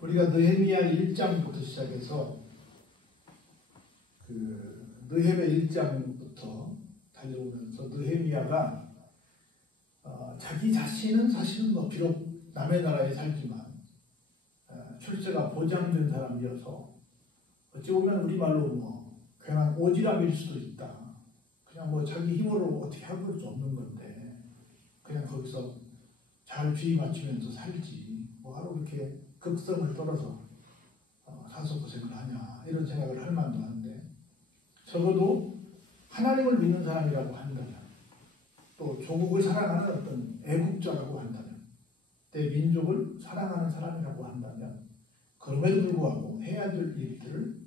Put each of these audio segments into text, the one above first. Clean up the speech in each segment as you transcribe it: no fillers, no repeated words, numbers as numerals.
우리가 느헤미야 1장부터 시작해서 느헤미야 1장부터 달려오면서 느헤미야가 자기 자신은 사실은 비록 남의 나라에 살지만 출세가 보장된 사람이어서 어찌 보면 우리말로 괜한 오지랖일 수도 있다. 그냥 자기 힘으로 어떻게 해볼 수 없는 건데 그냥 거기서 잘 주의 맞추면서 살지 하루 그렇게 극성을 떨어서 사서 고생을 하냐 이런 생각을 할 만도 한데 적어도 하나님을 믿는 사람이라고 한다면 또 조국을 사랑하는 어떤 애국자라고 한다면 내 민족을 사랑하는 사람이라고 한다면 그럼에도 불구하고 해야 될 일들을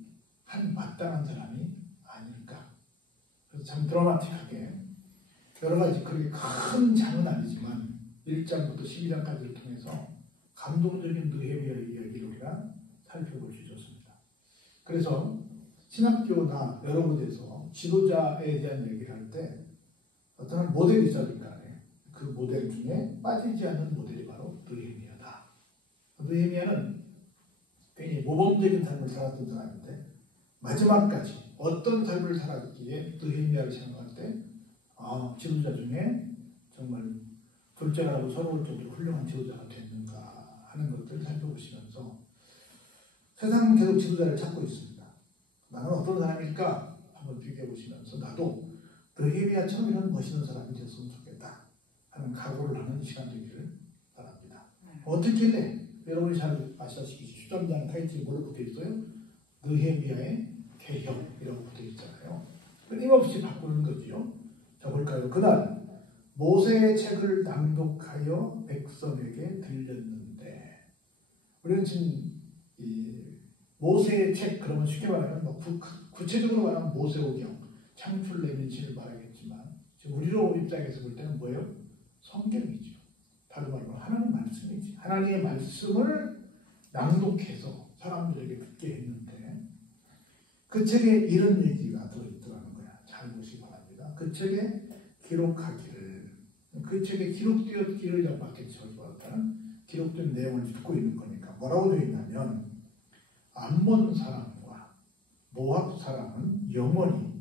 한 마땅한 사람이 아닐까. 그래서 참 드라마틱하게 여러 가지 그렇게 큰 장은 아니지만 1장부터 12장까지를 통해서 감동적인 느헤미야의 이야기를 우리가 살펴볼 수 있었습니다. 그래서 신학교나 여러 곳에서 지도자에 대한 얘기를 할 때 어떤 모델이 있어야 간에 그 모델 중에 빠지지 않는 모델이 바로 느헤미야다. 느헤미야는 굉장히 모범적인 삶을 살았던 사람인데 마지막까지 어떤 삶을 살았기에 느헤미야를 생각할 때 지도자 중에 정말 둘째가라고 서러울 정도로 훌륭한 지도자가 됐는가 하는 것들을 살펴보시면서 세상은 계속 지도자를 찾고 있습니다. 나는 어떤 사람일까 한번 비교해 보시면서 나도 느헤미야처럼 이런 멋있는 사람이 됐으면 좋겠다 하는 각오를 하는 시간 되기를 바랍니다. 어떻게 해? 여러분이 잘 아시다시피 13장 타이틀이 뭐로 붙어 있어요? 느헤미야의 개혁이라고 붙어 있잖아요. 끊임없이 바꾸는 거죠. 자 볼까요? 그날 모세의 책을 낭독하여 백성에게 들렸는데 우리는 지금 이 모세의 책 그러면 쉽게 말하면 구체적으로 말하면 모세오경 창출 내민신을 말하겠지만 지금 우리로 입장에서 볼 때는 뭐예요? 성경이죠. 다른 말로 하나님 말씀이지. 하나님의 말씀을 낭독해서 사람들에게 듣게 했는데 그 책에 이런 얘기가 들어있더라는 거야. 잘 보시기 바랍니다. 그 책에 기록하기를 그 책에 기록되었기를 잡았겠지만 기록된 내용을 듣고 있는 거니까 뭐라고 되어 있냐면 암몬 사람과 모압 사람은 영원히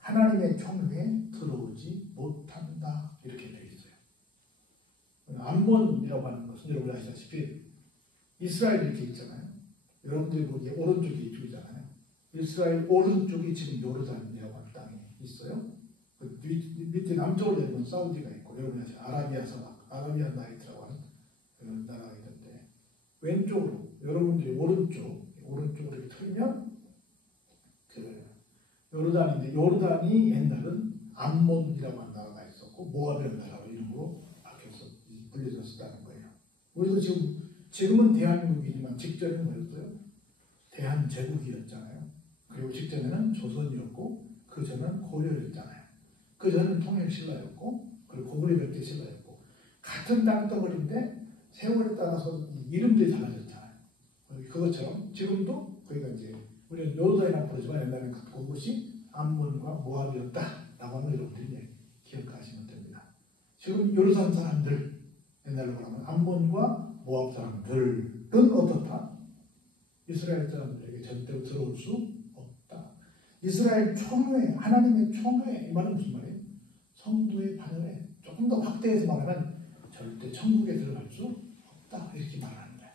하나님의 총회에 들어오지 못한다 이렇게 되어 있어요. 암몬이라고 하는 것은 여러분이 아시다시피 이스라엘 이렇게 있잖아요. 여러분들이 보기에 오른쪽에 이쪽이잖아요. 이스라엘 오른쪽이 지금 요르단이라고 하는 땅이 있어요. 그 밑에 남쪽으로 내려오면 사우디가 있고 여러분이 아시죠? 아라비아 사막, 아라비안 나이트라고 하는 그런 나라가 있는데 왼쪽으로 여러분들이 오른쪽으로 이렇게 틀면 그 요르단인데 요르단이 옛날은 암몬이라고 하는 나라가 있었고 모압이라는 나라로 이름으로 바뀌어서 불려졌었다는 거예요. 우리도 지금은 대한민국이지만 직전에는 뭐였어요? 대한제국이었잖아요. 그리고 직전에는 조선이었고 그 전은 고려였잖아요. 그 전은 통일신라였고 그리고 고구려 백제 신라였고 같은 땅덩어리인데 세월에 따라서 이름들이 달라졌잖아요. 그것처럼 지금도 그러니까 이제 우리는 요르단이라고 부르지만 옛날에는 그곳이 암몬과 모압이었다라고 하는 여러분들이 기억하시면 됩니다. 지금 요르단 사람들 옛날로 말하면 암몬과 모압 사람들은 어떻다? 이스라엘 사람들에게 절대로 들어올 수 없다. 이스라엘 총회, 하나님의 총회 이 말은 무슨 말이에요? 성도의 반열에 조금 더 확대해서 말하면 절대 천국에 들어갈 수 없다 이렇게 말하는 거예요.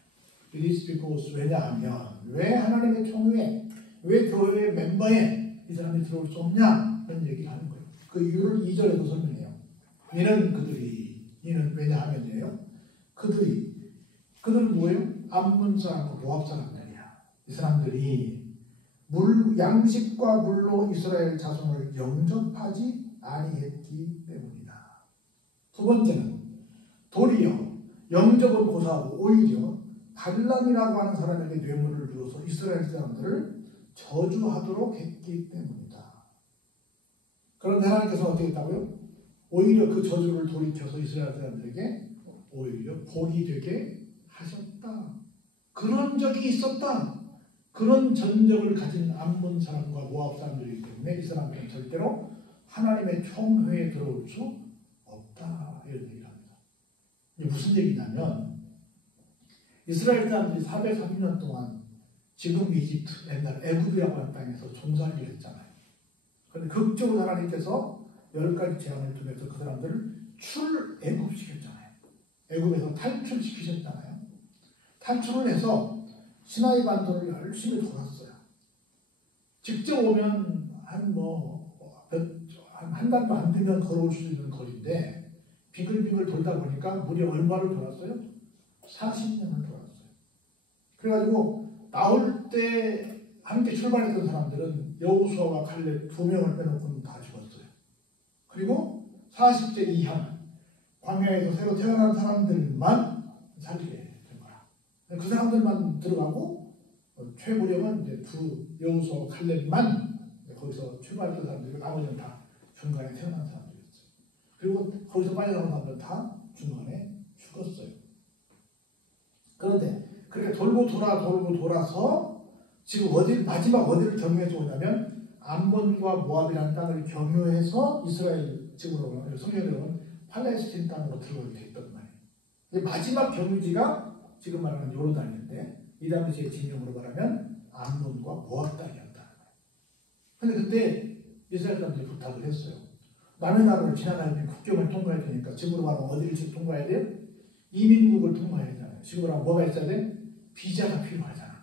These people 왜냐하면 왜 하나님의 총회, 왜 교회의 멤버에 이 사람이 들어올 수 없냐 이런 얘기를 하는 거예요. 그 이유를 2절에도 설명해요. 이는 왜냐하면이에요. 그들은 뭐예요? 암몬 사람과 모압 사람들이야. 이 사람들이 양식과 물로 이스라엘 자손을 영접하지 아니했기 때문이다. 두 번째는 도리어 영접은 고사하고 오히려 발람이라고 하는 사람에게 뇌물을 주어서 이스라엘 사람들을 저주하도록 했기 때문이다. 그런데 하나님께서 어떻게 했다고요? 오히려 그 저주를 돌이켜서 이스라엘 사람들에게 오히려 복이 되게 하셨다. 그런 적이 있었다. 그런 전적을 가진 암몬 사람과 모압 사람들이기 때문에 이 사람들은 절대로 하나님의 총회에 들어올 수 없다. 이런 얘기를 합니다. 이게 무슨 얘기냐면 이스라엘 사람들이 430년 동안 지금 이집트, 옛날 애굽이라고 하는 땅에서 종살이를 했잖아요. 그런데 극적으로 하나님께서 10가지 재앙을 통해서 그 사람들을 출애굽시켰잖아요. 애굽에서 탈출시키셨잖아요. 탈출을 해서 시나이 반도를 열심히 돌았어요. 직접 오면 한 달도 안 되면 걸어올 수 있는 거리인데 비글비글 돌다 보니까 무려 얼마를 돌았어요? 40년을 돌았어요. 그래가지고 나올 때 함께 출발했던 사람들은 여호수아와 칼렙 2명을 빼놓고는 다 죽었어요. 그리고 40대 이하 광야에서 새로 태어난 사람들만 살게 된 거야. 그 사람들만 들어가고 최고령은 이제 여호수아와 칼렙만 거기서 출발했던 사람들이고 나머지는 다 중간에 태어난 사람들이었어요. 그리고 거기서 빠져나온 사람들은 다 중간에 죽었어요. 그런데 그렇게 돌고 돌아서 지금 마지막 어디를 경유해서 오냐면 암몬과 모압이라는 땅을 경유해서 이스라엘 지금으로 성경으로는 팔레스틴 땅으로 들어가게 됐단 말이에요. 마지막 경유지가 지금 말하는 요르단인데 이 당시의 진영으로 말하면 암몬과 모압 땅이었다는 거예요. 그런데 그때 이스라엘 사람들이 부탁을 했어요. 남의 나라를 지나가면 국경을 통과해야 되니까 지금으로 말하면 어디를 통과해야 돼요? 이민국을 통과해야 되잖아요. 지금으로 하면 뭐가 있어야 돼? 비자가 필요하잖아.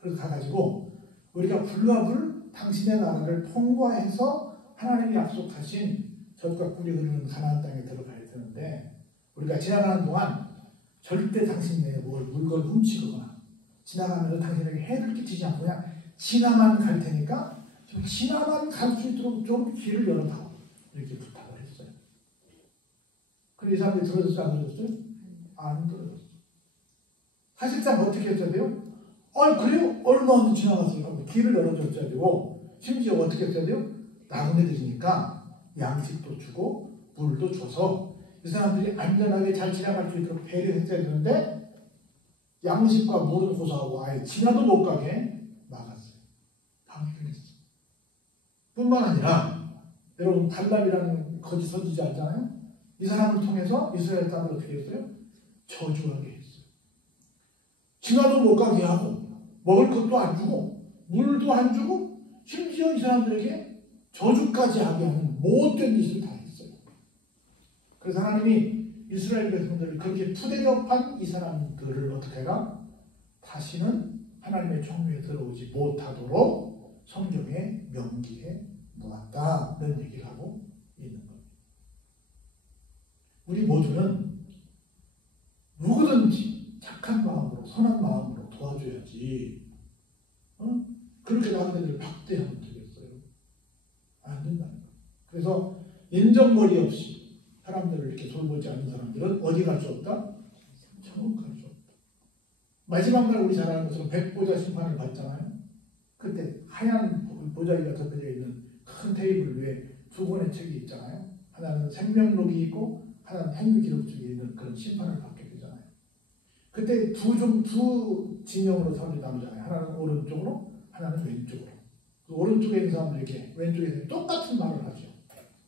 그래서 가가지고 우리가 불가불 당신의 나라를 통과해서 하나님이 약속하신 젖과 꿀이 흐르는 가나안 땅에 들어가야 되는데 우리가 지나가는 동안 절대 당신의 물건을 훔치거나 지나가면서 당신에게 해를 끼치지 않고 그냥 지나만 갈 테니까 좀 지나만 갈 수 있도록 좀 길을 열어다오 이렇게 부탁을 했어요. 근데 이 사람들이 들어줬어요? 안 들어줬어요? 안 들어줬어요. 사실상 어떻게 했어야 돼요? 그래요? 얼마 안 지나갔어요. 길을 열어줬어야 되고 심지어 어떻게 했어야 돼요? 나그네들이니까 양식도 주고 물도 줘서 이 사람들이 안전하게 잘 지나갈 수 있도록 배려했어야 되는데 양식과 물은 고사하고 아예 지나도 못 가게 막았어요. 방해를 했어요. 뿐만 아니라 여러분 발람이라는 거짓 선지자 알잖아요? 이 사람을 통해서 이스라엘 땅을 어떻게 했어요? 저주하게 했어요. 지나도 못 가게 하고 먹을 것도 안 주고 물도 안 주고 심지어 이 사람들에게 저주까지 하게 하는 못된 짓을 다 했어요. 그래서 하나님이 이스라엘 백성들을 그렇게 푸대접한 이 사람들을 어떻게 해가? 다시는 하나님의 총무에 들어오지 못하도록 성경에 명기해 놓았다는 얘기를 하고 있는 겁니다. 우리 모두는 누구든지 착한 마음으로 선한 마음으로 도와줘야지 그렇게 남들을 박대하면 되겠어요? 안 된다는 거예요. 그래서 인정머리 없이 사람들을 이렇게 돌보지 않는 사람들은 어디 갈 수 없다? 천국 갈 수 없다. 마지막 날 우리 잘 아는 것처럼 백보자 심판을 받잖아요. 그때 하얀 보자기가 덮여져 있는 큰 테이블 위에 두 권의 책이 있잖아요. 하나는 생명록이 있고 하나는 행위기록집이 있는 그런 심판을 받게 되잖아요. 그때 두 진영으로 사람들이 나누잖아요. 하나는 오른쪽으로 하나는 왼쪽으로. 그 오른쪽에 있는 사람들에게 왼쪽에 있는 똑같은 말을 하죠.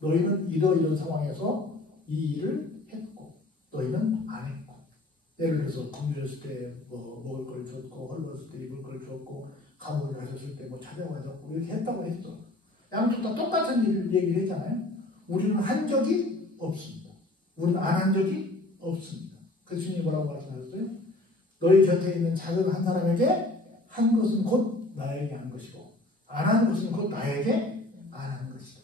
너희는 이런 상황에서 이 일을 했고 너희는 안 했고 예를 들어서 공주였을 때 뭐 먹을 걸 줬고 헐벗을 때 입을 걸 줬고 감옥에 가셨을 때 뭐 찾아와줬고 이렇게 했다고 했어. 양쪽 다 똑같은 얘기를 했잖아요. 우리는 한 적이 없습니다. 우리는 안 한 적이 없습니다. 그 주님이 뭐라고 말씀하셨어요? 너희 곁에 있는 작은 한 사람에게 한 것은 곧 나에게 한 것이고 안 한 것은 곧 나에게 안 한 것이다.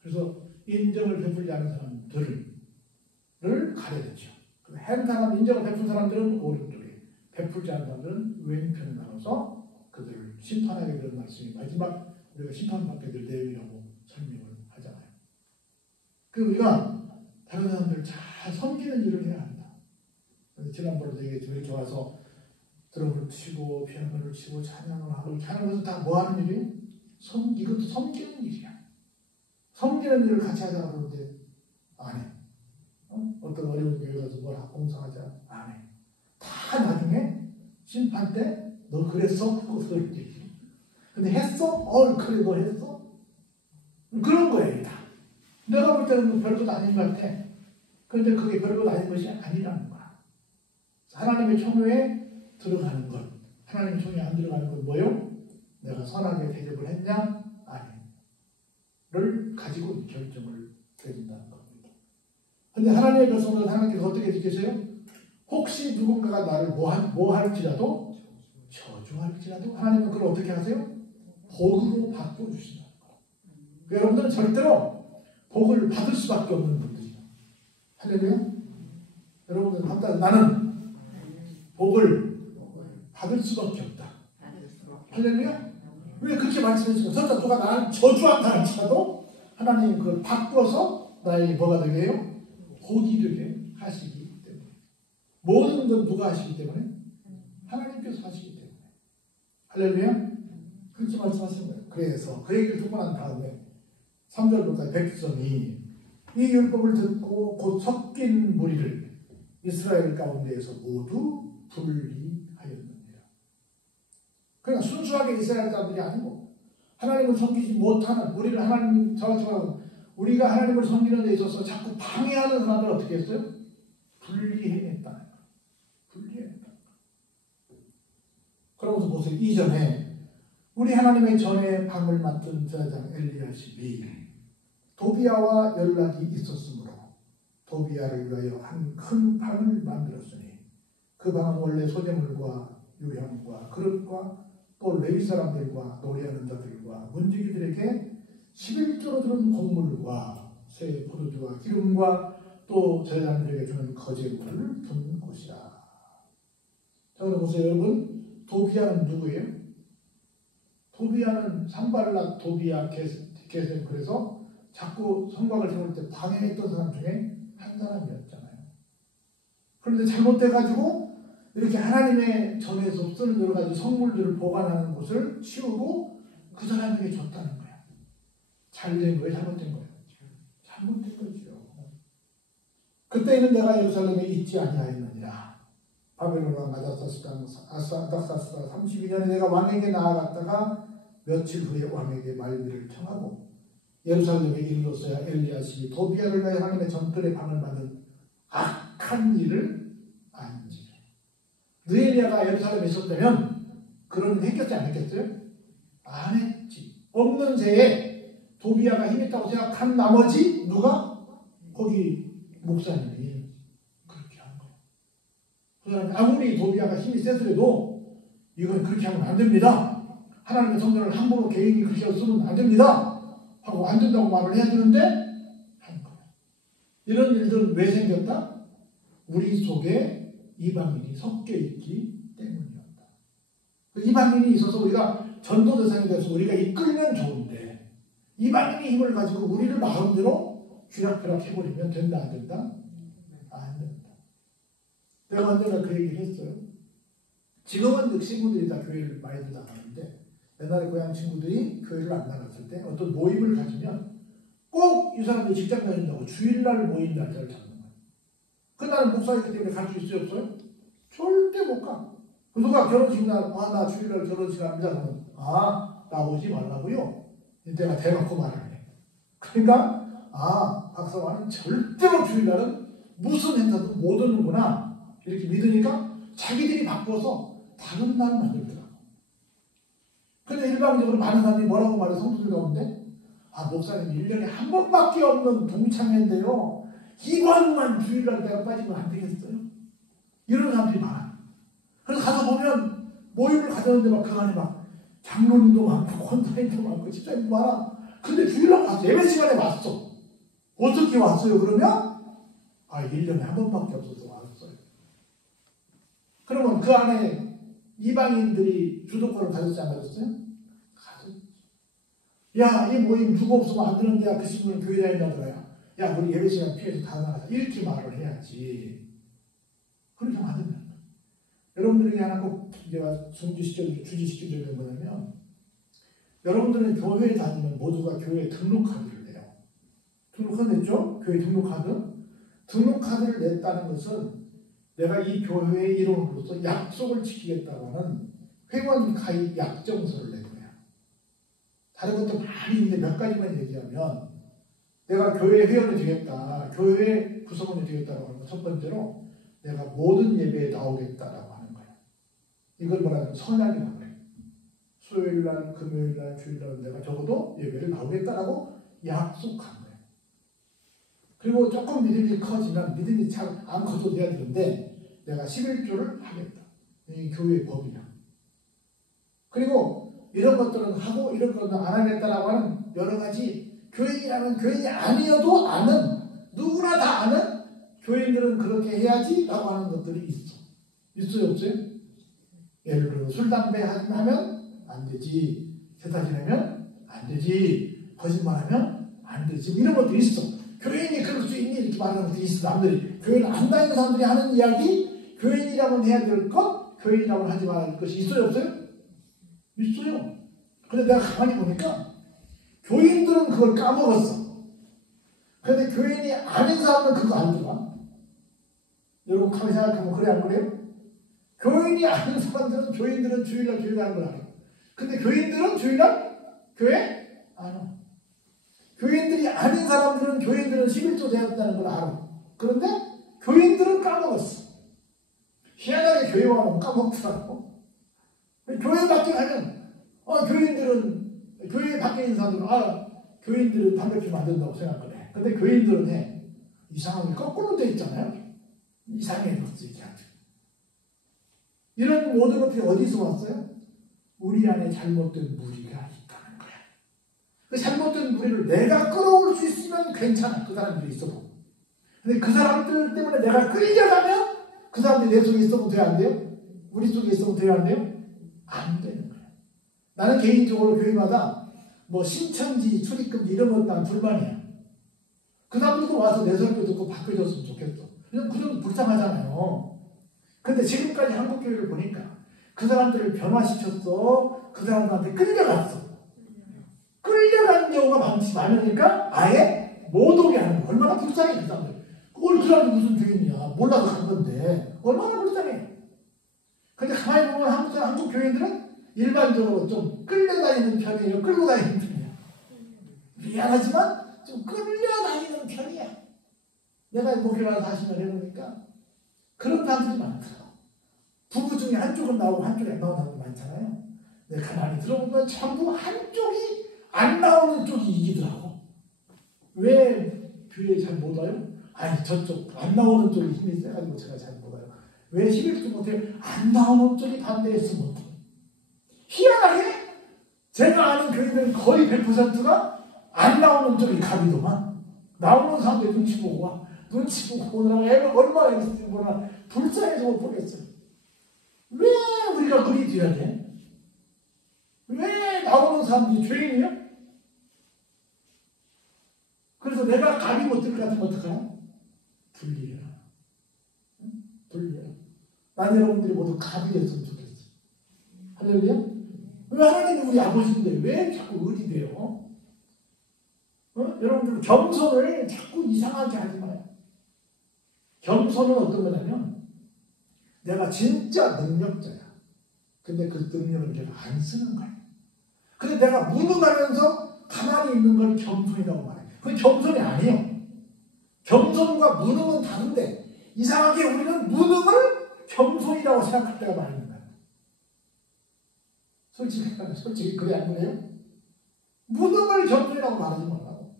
그래서 인정을 베풀지 않은 사람들을 가려냈죠. 한 사람 인정을 베푼 사람들은 오른쪽에, 베풀지 않은 사람들은 왼편에 나눠서 그들을 심판하게 되는 말씀이 마지막 우리가 심판받게 될 내용이라고 설명을 하잖아요. 그 우리가 다른 사람들을 잘 섬기는 일을 해야 한다. 지난번에도 얘기했지만 이렇게 와서 드럼을 치고 피아노를 치고 찬양을 하고 하는 것은 다 뭐 하는 일이에요? 이것도 섬기는 일이야. 섬기는 일을 같이 하자고 그러는데 안 해. 어떤 어려운 교회 가서 뭘 공사하자 안 해. 다 나중에 심판 때 너 그랬어? 하고 그럴 때 근데 했어? 그래 너 했어? 그런 거예요. 다. 내가 볼 때는 별것 아닌 것 같아. 그런데 그게 별것 아닌 것이 아니라는 거야. 하나님의 총회에 들어가는 것. 하나님의 총회에 안 들어가는 건 뭐요? 내가 선하게 대접을 했냐? 아니를 가지고 결정을 내린다는 겁니다. 그런데 하나님의 백성들은 하나님께서 어떻게 느끼세요? 혹시 누군가가 나를 뭐 할지라도 저주할지라도 하나님은 그걸 어떻게 하세요? 복으로 바꿔주신다는 거예요. 여러분들은 절대로 복을 받을 수밖에 없는 분들이에요. 할렐루야? 여러분들은 한다. 나는 복을 받을 수밖에 없다. 할렐루야? 왜 그렇게 말씀해주세요? 설사 누가 나를 저주한다 할지라도 하나님이 그걸 바꿔서 나에게 뭐가 되게 해요? 복이 되게 하시기 때문에. 모든 건 누가 하시기 때문에? 하나님께서 하시기 때문에. 할렐루야? 그렇게 말씀하시는 거예요. 그래서 그 얘기를 듣고 난 다음에 3절부터 백성이 이 율법을 듣고 곧 섞인 무리를 이스라엘 가운데에서 모두 분리하였느니라. 그러니까 순수하게 이스라엘 사람들이 아니고 하나님을 섬기지 못하는 우리를 하나님 저처럼 우리가 하나님을 섬기는 데 있어서 자꾸 방해하는 사람들 어떻게 했어요? 분리해냈다는 거예요. 분리해냈다는 거예요. 그러면서 보세요. 이전에 우리 하나님의 전에 방을 맡은 제사장 엘리야십이 도비야와 연락이 있었으므로 도비야를 위하여 한 큰 방을 만들었으니 그 방은 원래 소재물과 유향과 그릇과 또 레위 사람들과 노래하는 자들과 문지기들에게 11조로 주는 곡물과 새 포도주와 기름과 또 제사장들에게 주는 거제물을 둔 곳이라. 자, 그럼 보세요. 여러분, 도비야는 누구예요? 도비야는 산발락 도비야 게셈. 그래서 자꾸 성곽을 세울 때 방해했던 사람 중에 한 사람이었잖아요. 그런데 잘못돼가지고 이렇게 하나님의 전에서 쓰는 여러 가지 성물들을 보관하는 곳을 치우고 그 사람에게 줬다는 거야. 잘된 거예요? 잘못된 거예요? 잘못된 거죠. 그때에는 내가 예루살렘에 있지 아니하였느니라. 바벨론 왕 아닥사스다 32년에 내가 왕에게 나아갔다가 며칠 후에 왕에게 말미를 청하고 예루살렘에 이르렀어야 엘리야십이 도비야를 위하여 하나님의 전뜰의 방을 만든 악한 일을 안지라. 느헤미야가 예루살렘에 있었다면 그런 일 했겠지 안 했겠어요? 안 했지. 없는 새에 도비야가 힘있다고 생각한 나머지 누가? 거기 목사님이 그렇게 한 거예요. 그 사람이 아무리 도비야가 힘이 세더라도 이건 그렇게 하면 안 됩니다. 하나님의 성전을 함부로 개인이 그렇게 쓰면 안 됩니다. 하고 안 된다고 말을 해야 되는데 한 거예요. 이런 일들은 왜 생겼다? 우리 속에 이방인이 섞여 있기 때문이었다. 이방인이 있어서 우리가 전도 대상이 돼서 우리가 이끌면 좋은데 이방인의 힘을 가지고 우리를 마음대로 쥐락펴락 해버리면 된다 안 된다? 안 된다. 내가 언제나 그 얘기를 했어요. 지금은 친구들이 다 교회를 많이들 나가는데 옛날에 고향 친구들이 교회를 안 나갔을 때 어떤 모임을 가지면 꼭 이 사람들이 직장 다닌다고 주일날 모임 날짜를 잡는 거예요. 그날은 목사이기 때문에 갈 수 있어요? 없어요? 절대 못 가. 그 누가 결혼식 날, 나 주일날 결혼식 합니다. 그러면, 나오지 말라고요? 내가 대놓고 말을 해. 그러니까, 박사와는 절대로 주일날은 무슨 행사도 못 오는구나. 이렇게 믿으니까 자기들이 바꿔서 다른 날 만들더라고. 근데 일방적으로 많은 사람이 뭐라고 말해, 성도들 가운데? 목사님 1년에 한 번밖에 없는 동창회인데요. 이번만 주일날 내가 빠지면 안 되겠어요? 이런 사람들이 많아요. 그래서 가서 보면 모임을 가졌는데 막 그 안에 막 장로님도 많고 권사님도 많고 집사님도 많아. 근데 주일날 가서 예배 시간에 왔어. 어떻게 왔어요? 그러면 1년에 한 번밖에 없어서 왔어요. 그러면 그 안에 이방인들이 주도권을 가졌지 안 가졌어요? 가졌지. 야, 이 모임 누구 없으면 안 되는데 그 친구는 교회 다닌다더라. 야, 우리 예배 시간 피해서 다 나가자. 이렇게 말을 해야지. 그렇게 하면 안 된다. 여러분들에게 하나 꼭 제가 주지시켜드리는 거냐면, 여러분들은 교회에 다니면 모두가 교회 등록카드를 내요. 등록카드 냈죠? 교회 등록카드? 등록카드를 냈다는 것은 내가 이 교회의 일원으로서 약속을 지키겠다고 하는 회원 가입 약정서를 낸 거야. 다른 것도 많이 있는데 몇 가지만 얘기하면, 내가 교회 회원이 되겠다, 교회 구성원이 되겠다고 하는 것 첫 번째로 내가 모든 예배에 나오겠다라고 하는 거예요. 이걸 말하면 선약이라고 해요. 수요일날, 금요일날, 주일날 내가 적어도 예배를 나오겠다라고 약속한 거예요. 그리고 조금 믿음이 커지면 믿음이 잘 안 커도 돼야 되는데 내가 11조를 하겠다. 이 교회의 법이야. 그리고 이런 것들은 하고 이런 것들은 안 하겠다라고 하는 여러 가지 교인이라면 교인이 아니어도 아는, 누구나 다 아는 교인들은 그렇게 해야지 라고 하는 것들이 있어. 있어요, 없어요? 예를 들어 술, 담배 하면 안 되지. 세타 지내면 안 되지. 거짓말하면 안 되지. 이런 것도 있어. 교인이 그럴 수 있니? 이렇게 말하는 것도 있어. 남들이. 교인 안 다니는 사람들이 하는 이야기, 교인이라면 해야 될 것, 교인이라면 하지 말아야 될 것이 있어요, 없어요? 있어요. 근데 내가 가만히 보니까 교인들은 그걸 까먹었어. 그런데 교인이 아닌 사람은 그거 안 들어. 여러분 가만히 생각하면 그래 안 그래요? 교인이 아닌 사람들은 교인들은 주일날 교회 가는 걸 알아. 근데 교인들은 주일날 교회 안 와. 교인들이 아닌 사람들은 교인들은 11조 되었다는 걸 알아. 그런데 교인들은 까먹었어. 희한하게 교회 와면 까먹더라고. 교회 밖에 가면 교인들은 교회 밖에 있는 사람들은 교인들은 담배 피우면 안 된다고 생각을 해. 근데 교인들은 해. 이상하게 거꾸로 돼 있잖아요. 이상해졌어 이게 아주. 이런 모든 것들이 어디서 왔어요? 우리 안에 잘못된 무리가 있다는 거야. 그 잘못된 무리를 내가 끌어올 수 있으면 괜찮아. 그 사람들이 있어도. 근데 그 사람들 때문에 내가 끌려가면 그 사람들이 내 속에 있어도 돼야 안 돼요? 우리 속에 있어도 돼야 안 돼요? 안 되는 거야. 나는 개인적으로 교회마다 뭐 신천지, 출입금지 이런 것 난 불만이야. 그 사람들도 와서 내 설교 듣고 바뀌어졌으면 좋겠어. 그냥 그 정도 불쌍하잖아요. 근데 지금까지 한국교회를 보니까 그 사람들을 변화시켰어. 그 사람들한테 끌려갔어. 끌려간 경우가 많으니까 아예 못 오게 하는 거야. 얼마나 불쌍해 그 사람들. 그 사람들 무슨 죄인이야. 몰라서 간 건데 얼마나 불쌍해. 근데 가만히 보면 한국 교회들은 일반적으로 좀 끌려다니는 편이에요. 끌고 다니는 편이야. 미안하지만 좀 끌려다니는 편이야. 내가 목회 와서 40년 해보니까 그런 사람들이 많더라고. 부부 중에 한쪽은 나오고 한쪽이 안 나오는 사람들 많잖아요. 내가 가만히 들어보면 전부 한쪽이 안 나오는 쪽이 이기더라고. 왜 교회에 잘 못 와요? 아니 저쪽 안 나오는 쪽이 힘이 세가지고 제가 잘 못 와요. 왜 11조 못해요? 안 나오는 쪽이 반대해서 못해요. 희한하게 제가 아는 교회들은 거의 100%가 안 나오는 쪽이 갑이더만. 나오는 사람들 눈치 보고 와. 눈치 보고 오느라 애가 얼마나 있을지 몰라. 불쌍해서 못 보겠어요. 왜 우리가 그리 돼야 돼? 왜 나오는 사람들이 죄인이야? 그래서 내가 갑이 못 들 것 같으면 어떡하나? 분리해라. 분리해라. 난 여러분들이 모두 갑이 됐으면 좋겠어. 할렐루야? 왜 하나님이 우리 아버지인데 왜 자꾸 을이 돼요? 여러분들 겸손을 자꾸 이상하게 하지 마요. 겸손은 어떤 거냐면 내가 진짜 능력자야. 근데 그 능력을 내가 안 쓰는 거야. 근데 내가 무능하면서 가만히 있는 걸 겸손이라고 말해. 그게 겸손이 아니에요. 겸손과 무능은 다른데 이상하게 우리는 무능을 겸손이라고 생각할 때가 많은 거야. 솔직히 그래 안 그래요? 무능을 겸손이라고 말하지 말라고.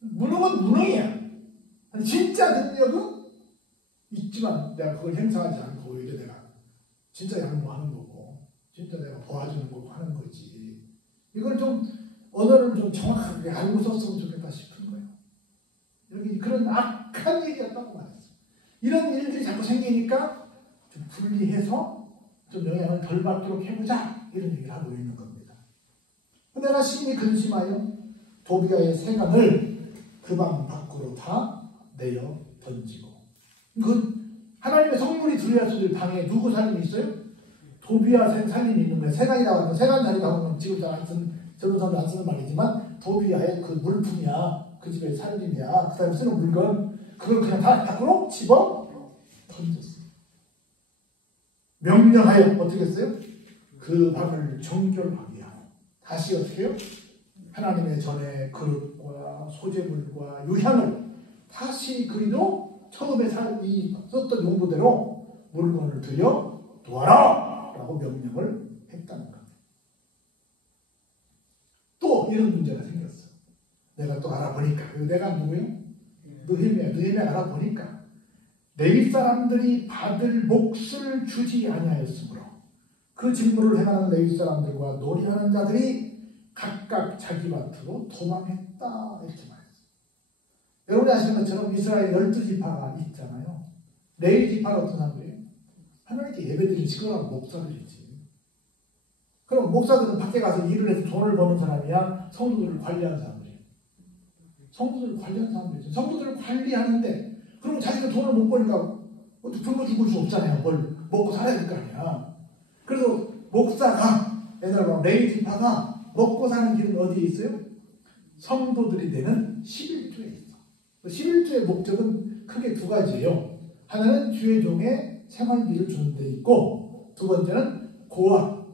무능은 무능이야. 진짜 능력은 있지만 내가 그걸 행사하지 않고 오히려 내가 진짜 양보하는 거고 진짜 내가 도와주는 거고 하는 거지. 이걸 좀 언어를 좀 정확하게 알고 썼으면 좋겠다 싶은 거예요. 여기 그런 악한 일이었다고 말했어요. 이런 일들이 자꾸 생기니까 좀 분리해서 좀 영향을 덜 받도록 해보자 이런 얘기를 하고 있는 겁니다. 내가 심히 근심하여 도비아의 세간을 그 방 밖으로 다 내어 던지고. 그 하나님의 성물이 들어왔을 방에 누구 살림이 있어요? 도비아 살림이 있는 거예요. 세간이라고 하면 세간 자리라고 하면 지금 잘 안 쓰는 젊은 사람들 안 쓰는 말이지만 도비아의 그 물품이야. 그 집의 살림이야. 그 사람이 쓰는 물건 그걸 그냥 다 밖으로 집어 던졌어요. 명령하여 어떻게 했어요? 그 방을 정결하게 하고 다시 어떻게 해요? 하나님의 전에 그릇과 소재물과 유향을 다시 그리로 처음에 썼던 용도대로 물건을 들여 두어라 라고 명령을 했다는 겁니다. 또 이런 문제가 생겼어. 내가 또 알아보니까, 내가 누구요? 느헤미야 알아보니까 레위 사람들이 받을 몫을 주지 아니하였으므로 그 직무를 행하는 레위 사람들과 놀이하는 자들이 각각 자기 밭으로 도망했다 이렇게 말했어요. 여러분이 아시는 것처럼 이스라엘 12지파가 있잖아요. 레위 지파가 어떤 사람들이에요? 하나님께 예배드리는 직원하고 목사들이지. 그럼 목사들은 밖에 가서 일을 해서 돈을 버는 사람이야? 성도들을 관리하는 사람들이에요. 성도들을 관리하는 사람들이죠. 성도들을 관리하는데 그럼 자기가 돈을 못 버니까 어떻게 굶어 죽을 수 없잖아요. 뭘 먹고 살아야 될 거 아니야. 그래서 목사가 옛날에 레위 지파가 먹고 사는 길은 어디에 있어요? 성도들이 되는 11조에 있어. 11조의 목적은 크게 두 가지예요. 하나는 주의 종의 생활비를 주는 데 있고, 두 번째는 고아,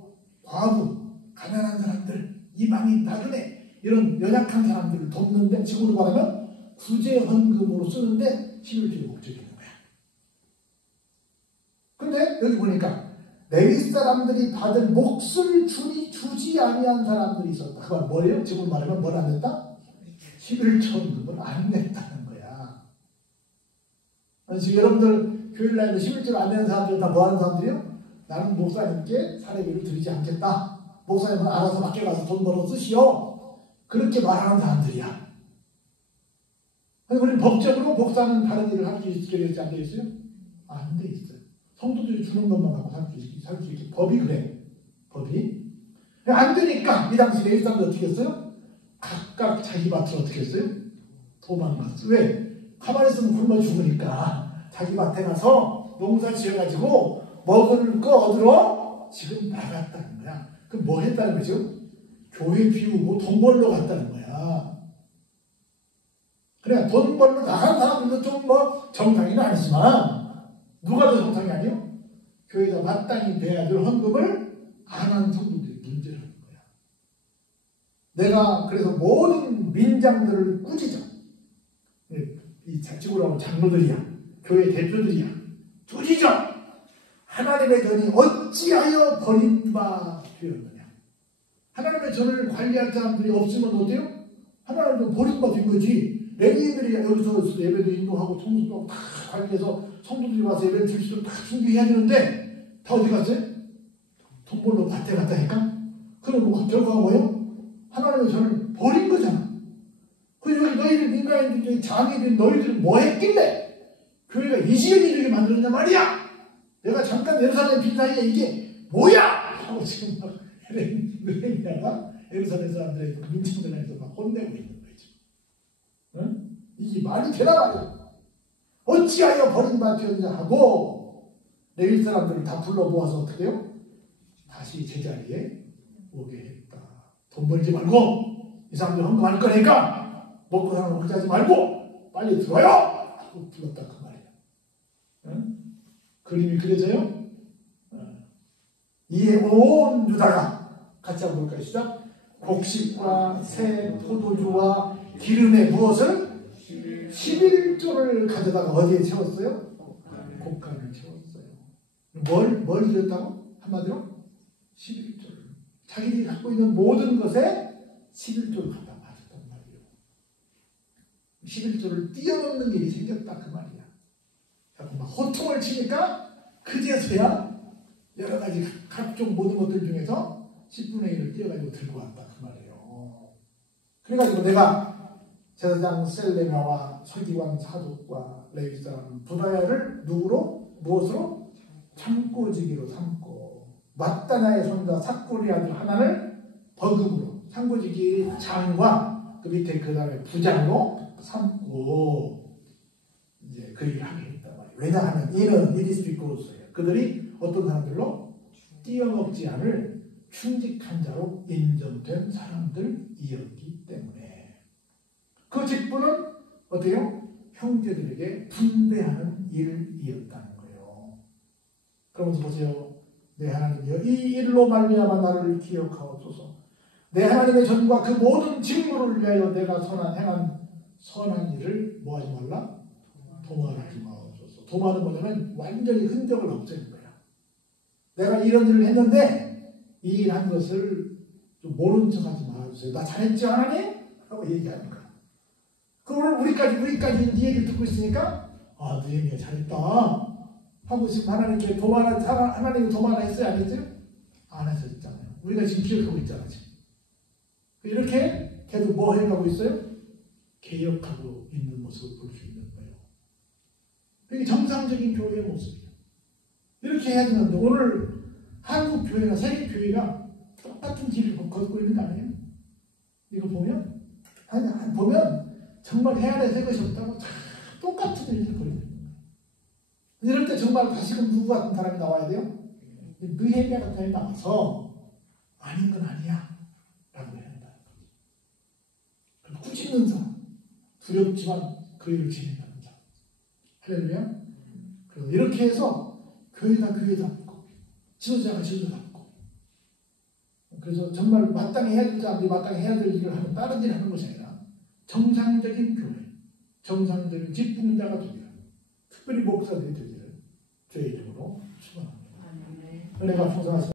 과부, 가난한 사람들, 이방인, 나그네 이런 연약한 사람들을 돕는데, 지금으로 말하면 구제헌금으로 쓰는데 11조의 목적이 있는 거야. 근데 여기 보니까 레위 사람들이 받을 몫을 주지 아니한 사람들이 있었다. 그건 뭐예요? 지금 말하면 뭘 안 냈다? 11조헌금을 안 냈다는 거야. 지금 여러분들 교일 날에 11조를 안 내는 사람들은 다 뭐 하는 사람들이요? 나는 목사님께 사례비를 드리지 않겠다. 목사님은 알아서 밖에 가서 돈 벌어 쓰시오. 그렇게 말하는 사람들이야. 우리는 법적으로 목사는 다른 일을 할 수 있게 안 돼 있어요? 안 돼 있어요. 성도들이 주는 것만 갖고 살 수 있게 법이 그래. 법이 안 되니까 이 당시 레위 사람들 어떻게 했어요? 각각 자기 밭을 어떻게 했어요? 도망갔어. 왜? 가만히 있으면 굶어 죽으니까 자기 밭에 가서 농사 지어가지고 먹을 거 얻으러 지금 나갔다는 거야. 그럼 뭐 했다는 거죠? 교회 비우고 돈 벌러 갔다는 거야. 그래, 돈 벌러 나간 사람들도 좀 정상이는 아니지만 누가 더 정상이 아니요? 교회가 마땅히 내야 될 헌금을 안 한 성도들이 문제라는 거야. 내가 그래서 모든 민장들을 꾸짖어. 이 지구라고 장로들이야. 교회 대표들이야. 꾸짖어. 하나님의 전이 어찌하여 버림바 되었느냐. 하나님의 전을 관리할 사람들이 없으면 어때요? 하나님도 버림받은 거지. 레위인들이 여기서 예배도 인도하고 성수도 하고 다 관리해서 성도들이 와서 예배 드릴 수 있도록 다 준비해야 되는데 다 어디 갔어요? 돈 벌러 밭에 갔다니까? 그럼 뭐 결과가 뭐예요? 하나님의 전을 버린 거잖아. 그 여기 너희들 민간인들 장애된 너희들은 뭐 했길래 교회가 이 지경이 이렇게 만들었냐 말이야. 내가 잠깐 예루살렘 빈 사이에 이게 뭐야? 하고 지금 막 느헤미야가 예루살렘 사람들의 민중들한테 막 혼내고 있는 거죠. 응? 이게 말이 되나 말이야. 어찌하여 버림받았느냐 하고 레위 사람들을 다 불러 모아서 어떻게 해요? 다시 제자리에 오게 했다. 돈 벌지 말고 이 사람들 헌금할 거니까 먹고 사는 거 하지 말고 빨리 들어요! 하고 불렀다 그 말이야. 응? 그림이 그려져요? 이에 온 유다가 같이 한번 볼까요? 시작. 곡식과 새 포도주와 기름에 무엇을? 11조를 가져다가 어디에 채웠어요? 곡간을 채웠어요. 뭘 드렸다고? 한마디로? 11조를. 자기들이 갖고 있는 모든 것에 11조를 갖다 바쳤단 말이에요. 11조를 뛰어넘는 일이 생겼다 그 말이야. 자꾸 막 호통을 치니까 그제서야 여러 가지 각종 모든 것들 중에서 10분의 1을 띄어가지고 들고 왔다 그 말이에요. 그래가지고 내가 제사장 셀레미야와 서기관 사독과 레위 사람 부다야를 누구로? 무엇으로? 창고지기로 삼고 마따냐의 손자 삭고리 아들 하나를 버금으로 창고지기 장과 그 밑에 그 다음에 부장으로 삼고 이제 그 일을 하게 했단 말이에요. 왜냐하면 이는 이디스피코스예요. 그들이 어떤 사람들로? 뛰어넘지 않을 충직한 자로 인정된 사람들이었기 때문에 그 직분은 어때요? 형제들에게 분배하는 일이었다는 거예요. 그러면서 보세요. 내 하나님이여 이 일로 말미암아 나를 기억하옵소서. 내 하나님의 전과 그 모든 직무를 위하여 내가 행한 선한 일을 뭐하지 말라? 도만하지 마옵소서. 도만은 뭐냐면 완전히 흔적을 없애는 거야. 내가 이런 일을 했는데 이 일 한 것을 좀 모른 척하지 말아주세요. 나 잘했지 하나님? 하고 얘기하는 거야. 그걸 우리까지 네 얘기를 듣고 있으니까 느헤미야 잘했다 하고 지금 하나님께 하나님이 도만했어요? 안 했어요? 안 했었잖아요. 우리가 지금 기억하고 있잖아. 지금. 이렇게 계속 뭐 해가고 있어요? 개혁하고 있는 모습을 볼 수 있는 거예요. 이게 정상적인 교회의 모습이에요. 이렇게 해야 되는데 오늘 한국 교회가 세계 교회가 똑같은 길을 걷고 있는 거 아니에요? 이거 보면 정말 해야 될 것이 없다고 다 똑같은 일을 벌이는 거예요. 이럴 때 정말 다시금 누구 같은 사람이 나와야 돼요? 느헤미야 같은 사람이 나와서 아닌 건 아니야 라고 해야 한다. 꾸짖는 사람, 두렵지만 그 일을 진행하는 사람. 할렐루야. 그래서 이렇게 해서 교회가 교회 잡고 지도자가 지도자 잡고 그래서 정말 마땅히 해야 될 사람들이 마땅히 해야 될 일을 하는 다른 일을 하는 것이 아니라 정상적인 교회, 정상적인 직분자가 되기를 특별히 목사들이 되기를 주의 이름으로 축원합니다. 은혜가 풍성하시고